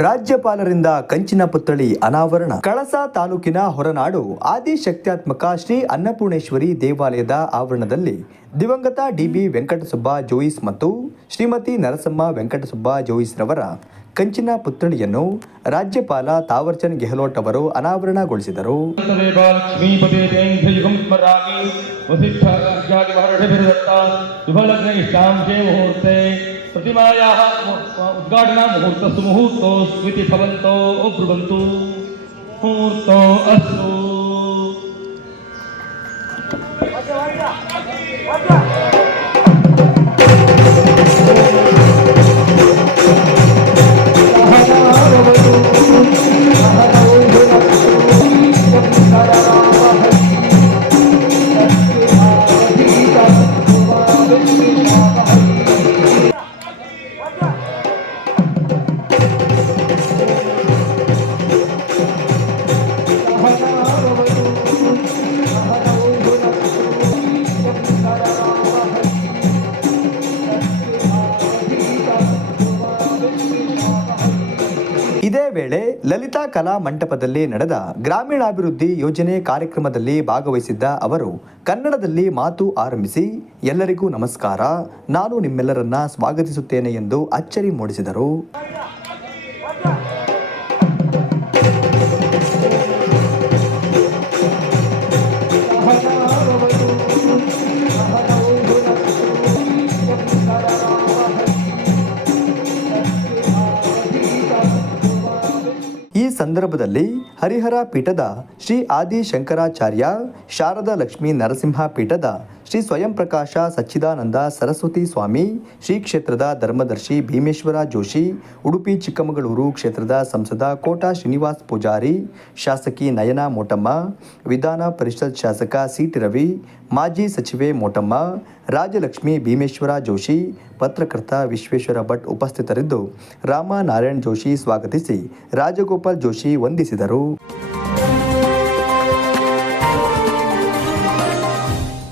ರಾಜ್ಯಪಾಲರಿಂದ ಕಂಚಿನ ಪುತ್ಥಳಿ ಅನಾವರಣ. ಕಳಸಾ ತಾಲೂಕಿನ ಹೊರನಾಡು ಆದಿಶಕ್ತ್ಯಾತ್ಮಕ ಶ್ರೀ ಅನ್ನಪೂರ್ಣೇಶ್ವರಿ ದೇವಾಲಯದ ಆವರಣದಲ್ಲಿ ದಿವಂಗತ ಡಿ.ಬಿ. ವೆಂಕಟಸುಬ್ಬ ಜೋಯಿಸ್ ಮತ್ತು ಶ್ರೀಮತಿ ನರಸಮ್ಮ ವೆಂಕಟಸುಬ್ಬ ಜೋಯಿಸ್ ರವರ ಕಂಚಿನ ಪುತ್ಥಳಿಯನ್ನು ರಾಜ್ಯಪಾಲ ತಾವರ್ಚಂದ್ ಗೆಹ್ಲೋಟ್ ಅವರು ಅನಾವರಣಗೊಳಿಸಿದರು. प्रतिमायाः उद्घाटना मुहूर्तस्तु मुहूर्तोस्मिति भवन्तो ब्रुवन्तु मुहूर्तो अस्तु. ಇದೇ ವೇಳೆ ಲಲಿತಾ ಕಲಾ ಮಂಟಪದಲ್ಲಿ ನಡೆದ ಗ್ರಾಮೀಣಾಭಿವೃದ್ಧಿ ಯೋಜನೆ ಕಾರ್ಯಕ್ರಮದಲ್ಲಿ ಭಾಗವಹಿಸಿದ್ದ ಅವರು ಕನ್ನಡದಲ್ಲಿ ಮಾತು ಆರಂಭಿಸಿ, ಎಲ್ಲರಿಗೂ ನಮಸ್ಕಾರ, ನಾನು ನಿಮ್ಮೆಲ್ಲರನ್ನ ಸ್ವಾಗತಿಸುತ್ತೇನೆ ಎಂದು ಅಚ್ಚರಿ ಮೂಡಿಸಿದರು. ಈ ಸಂದರ್ಭದಲ್ಲಿ ಹರಿಹರ ಪೀಠದ ಶ್ರೀ ಆದಿ ಶಂಕರಾಚಾರ್ಯ, ಶಾರದಾ ಲಕ್ಷ್ಮೀ ನರಸಿಂಹ ಪೀಠದ ಶ್ರೀ ಸ್ವಯಂ ಪ್ರಕಾಶ ಸಚ್ಚಿದಾನಂದ ಸರಸ್ವತಿ ಸ್ವಾಮಿ, ಶ್ರೀ ಕ್ಷೇತ್ರದ ಧರ್ಮದರ್ಶಿ ಭೀಮೇಶ್ವರ ಜೋಶಿ, ಉಡುಪಿ ಚಿಕ್ಕಮಗಳೂರು ಕ್ಷೇತ್ರದ ಸಂಸದ ಕೋಟಾ ಶ್ರೀನಿವಾಸ್ ಪೂಜಾರಿ, ಶಾಸಕಿ ನಯನಾ ಮೋಟಮ್ಮ, ವಿಧಾನ ಪರಿಷತ್ ಶಾಸಕ ಸಿ.ಟಿ. ರವಿ, ಮಾಜಿ ಸಚಿವೆ ಮೋಟಮ್ಮ, ರಾಜಲಕ್ಷ್ಮಿ ಭೀಮೇಶ್ವರ ಜೋಶಿ, ಪತ್ರಕರ್ತ ವಿಶ್ವೇಶ್ವರ ಭಟ್ ಉಪಸ್ಥಿತರಿದ್ದು ರಾಮ ನಾರಾಯಣ್ ಜೋಶಿ ಸ್ವಾಗತಿಸಿ ರಾಜಗೋಪಾಲ್ ಜೋಶಿ ವಂದಿಸಿದರು.